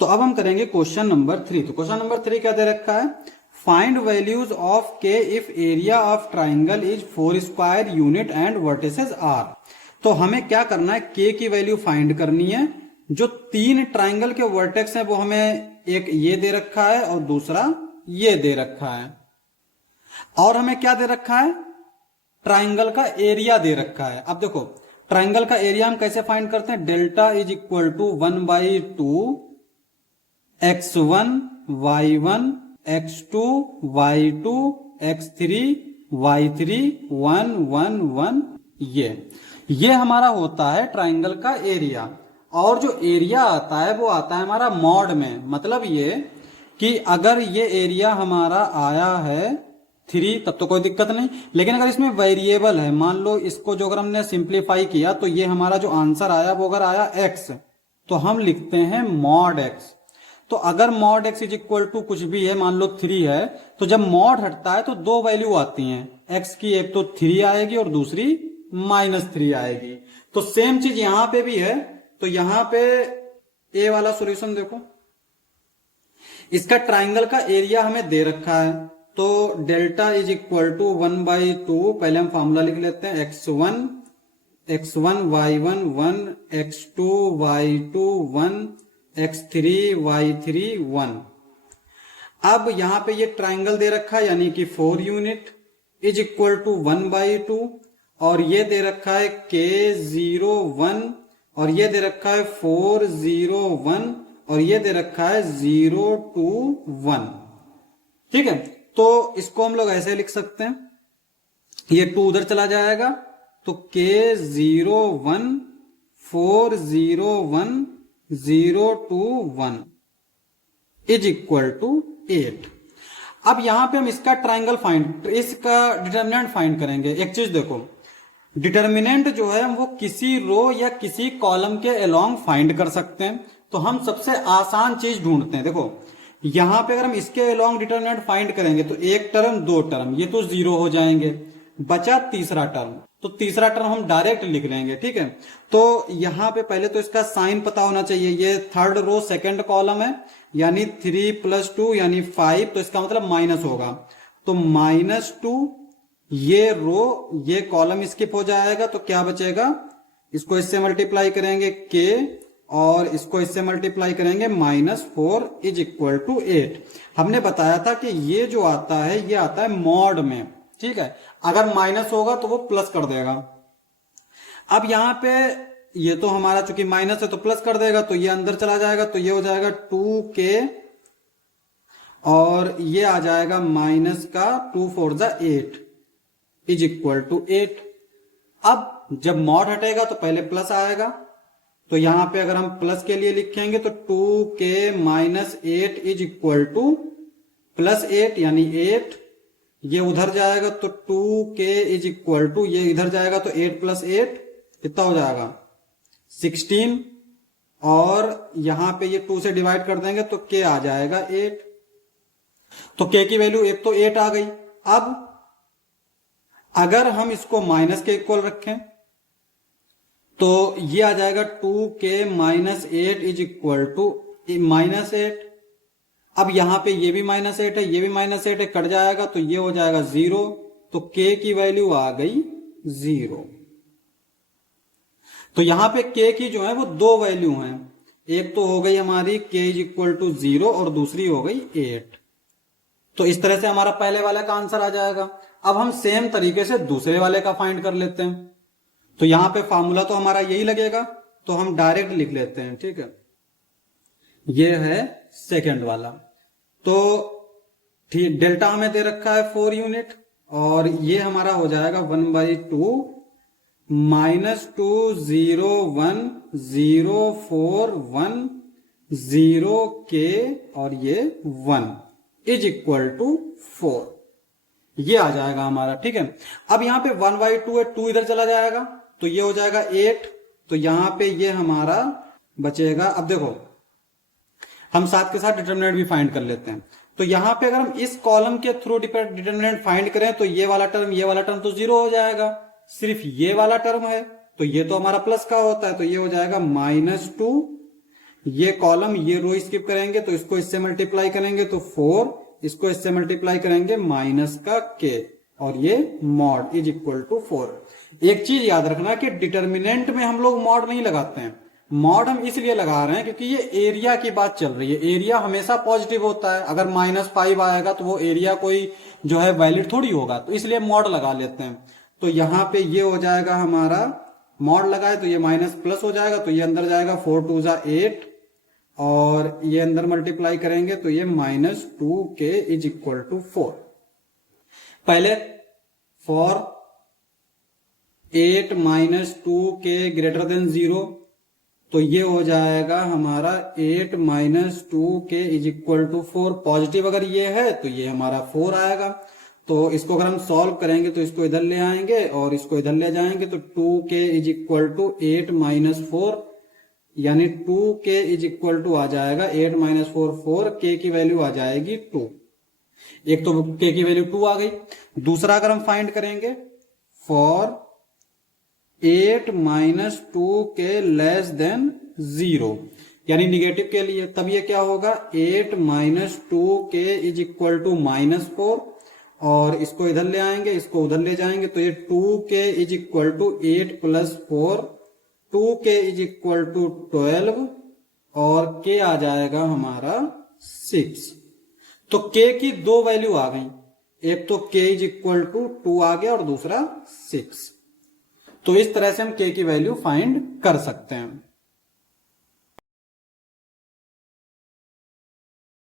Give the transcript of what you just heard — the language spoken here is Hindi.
तो अब हम करेंगे क्वेश्चन नंबर 3। तो क्वेश्चन नंबर 3 क्या दे रखा है, find values of k if area of triangle is 4 square unit and vertices are. तो हमें क्या करना है, के की वैल्यू फाइंड करनी है। जो 3 ट्राइंगल के वर्टेक्स हैं वो हमें एक ये दे रखा है और दूसरा ये दे रखा है, और हमें क्या दे रखा है, ट्राइंगल का एरिया दे रखा है। अब देखो ट्राइंगल का एरिया हम कैसे फाइंड करते हैं, delta is equal to 1/2 x1 y1 x2 y2 x3 y3 1 1 1। ये हमारा होता है ट्राइंगल का एरिया। और जो एरिया आता है वो आता है हमारा मॉड में। मतलब ये कि अगर ये एरिया हमारा आया है 3 तब तो कोई दिक्कत नहीं, लेकिन अगर इसमें वेरिएबल है, मान लो इसको जो अगर हमने सिंप्लीफाई किया तो ये हमारा जो आंसर आया वो अगर आया x, तो हम लिखते हैं मॉड x। तो अगर mod x is equal to कुछ भी है, मान लो 3 है, तो जब मॉड हटता है तो 2 वैल्यू आती हैं x की, एक तो 3 आएगी और दूसरी -3 आएगी। तो सेम चीज यहां पे भी है। तो यहां पे ए वाला सॉल्यूशन देखो, इसका ट्राइंगल का एरिया हमें दे रखा है। तो डेल्टा इज इक्वल टू 1/2, पहले हम फॉर्मूला लिख लेते हैं, x1 y1 1 x2 y2 1 x3 y3 1। अब यहां पे ये ट्राइंगल दे रखा है यानी कि 4 यूनिट इज इक्वल टू 1/2, और ये दे रखा है k0 1, और ये दे रखा है 4 0 1, और ये दे रखा है 0 2 1। ठीक है, तो इसको हम लोग ऐसे लिख सकते हैं, ये 2 उधर चला जाएगा तो k0 1 4 0 1 0 2 1 इज इक्वल टू 8। अब यहां पे हम इसका ट्राइंगल फाइंड, इसका डिटर्मिनेंट फाइंड करेंगे। एक चीज देखो, डिटर्मिनेंट जो है वो किसी रो या किसी कॉलम के अलोंग फाइंड कर सकते हैं। तो हम सबसे आसान चीज ढूंढते हैं। देखो यहां पे अगर हम इसके अलोंग डिटर्मिनेंट फाइंड करेंगे तो एक टर्म 2 टर्म ये तो 0 हो जाएंगे, बचा तीसरा टर्म, तो तीसरा टर्म हम डायरेक्ट लिख लेंगे। ठीक है, तो यहां पे पहले तो इसका साइन पता होना चाहिए। ये थर्ड रो सेकंड कॉलम है, यानी 3 + 2 यानी 5, तो इसका मतलब माइनस होगा। तो -2, ये रो ये कॉलम स्किप हो जाएगा, तो क्या बचेगा, इसको इससे मल्टीप्लाई करेंगे k, और इसको इससे मल्टीप्लाई करेंगे -4 इज इक्वल टू 8। हमने बताया था कि ये जो आता है ये आता है मॉड में। ठीक है, अगर माइनस होगा तो वो प्लस कर देगा। अब यहां पे ये तो हमारा चूंकि माइनस है तो प्लस कर देगा, तो ये अंदर चला जाएगा, तो ये हो जाएगा 2k, और ये आ जाएगा माइनस का 2 4 8 इज इक्वल टू 8। अब जब मॉड हटेगा तो पहले प्लस आएगा, तो यहां पे अगर हम प्लस के लिए लिखेंगे तो 2k - 8 इज इक्वल टू +8 यानी 8, ये उधर जाएगा तो 2k इज इक्वल टू, ये इधर जाएगा तो 8 + 8 कितना हो जाएगा 16, और यहां पे ये 2 से डिवाइड कर देंगे तो k आ जाएगा 8। तो k की वैल्यू एक तो 8 आ गई। अब अगर हम इसको माइनस के इक्वल रखें तो ये आ जाएगा 2k - 8 इज इक्वल टू -8। अब यहां पे ये भी -8 है, ये भी -8 है, कट जाएगा तो ये हो जाएगा 0, तो k की वैल्यू आ गई 0। तो यहां पे k की जो है वो 2 वैल्यू हैं, एक तो हो गई हमारी k इज इक्वल टू 0 और दूसरी हो गई 8। तो इस तरह से हमारा पहले वाले का आंसर आ जाएगा। अब हम सेम तरीके से दूसरे वाले का फाइंड कर लेते हैं। तो यहां पे फॉर्मूला तो हमारा यही लगेगा, तो हम डायरेक्ट लिख लेते हैं। ठीक है, ये है सेकंड वाला। तो ठीक, डेल्टा हमें दे रखा है 4 यूनिट, और ये हमारा हो जाएगा 1/2 -2 0 1 0 4 1 0 k, और ये 1 इज इक्वल टू 4, ये आ जाएगा हमारा। ठीक है, अब यहां पे 1/2 है, 2 इधर चला जाएगा तो ये हो जाएगा 8, तो यहां पे ये हमारा बचेगा। अब देखो हम साथ के साथ डिटर्मिनेंट भी फाइंड कर लेते हैं। तो यहां पे अगर हम इस कॉलम के थ्रू डिटर्मिनेंट फाइंड करें तो ये वाला टर्म तो 0 हो जाएगा, सिर्फ ये वाला टर्म है तो ये तो हमारा प्लस का होता है, तो ये हो जाएगा -2, ये कॉलम ये रो स्किप करेंगे तो इसको इससे मल्टीप्लाई करेंगे तो 4, इसको इससे मल्टीप्लाई करेंगे माइनस का k, और ये मॉड इज इक्वल टू 4। एक चीज याद रखना कि डिटर्मिनेंट में हम लोग मॉड नहीं लगाते हैं। मॉड हम इसलिए लगा रहे हैं क्योंकि ये एरिया की बात चल रही है। एरिया हमेशा पॉजिटिव होता है, अगर -5 आएगा तो वो एरिया कोई जो है वैलिड थोड़ी होगा, तो इसलिए मॉड लगा लेते हैं। तो यहां पे ये हो जाएगा हमारा, मॉड लगाए तो ये माइनस प्लस हो जाएगा, तो ये अंदर जाएगा 4 2 जा 8, और ये अंदर मल्टीप्लाई करेंगे तो ये -2k इज इक्वल टू 4। पहले फॉर 8 -2k ग्रेटर देन 0, तो ये हो जाएगा हमारा 8 -2k is equal to 4। Positive अगर ये है तो ये हमारा 4 आएगा। तो इसको अगर हम सॉल्व करेंगे तो इसको इधर ले आएंगे और इसको इधर ले जाएंगे, तो 2k इज इक्वल टू 8 - 4, यानी 2k इज इक्वल टू आ जाएगा 8 - 4 4, k की वैल्यू आ जाएगी 2। एक तो k की वैल्यू 2 आ गई। दूसरा अगर हम फाइंड करेंगे फॉर 8 - 2k लेस देन 0, यानी निगेटिव के लिए, तब ये क्या होगा 8 - 2k इज इक्वल टू -4, और इसको इधर ले आएंगे, इसको उधर ले जाएंगे, तो ये 2k is equal to 8 + 4, 2k is equal to 12, और k आ जाएगा हमारा 6। तो k की दो वैल्यू आ गई, एक तो k इज इक्वल टू 2 आ गया और दूसरा 6। तो इस तरह से हम k की वैल्यू फाइंड कर सकते हैं।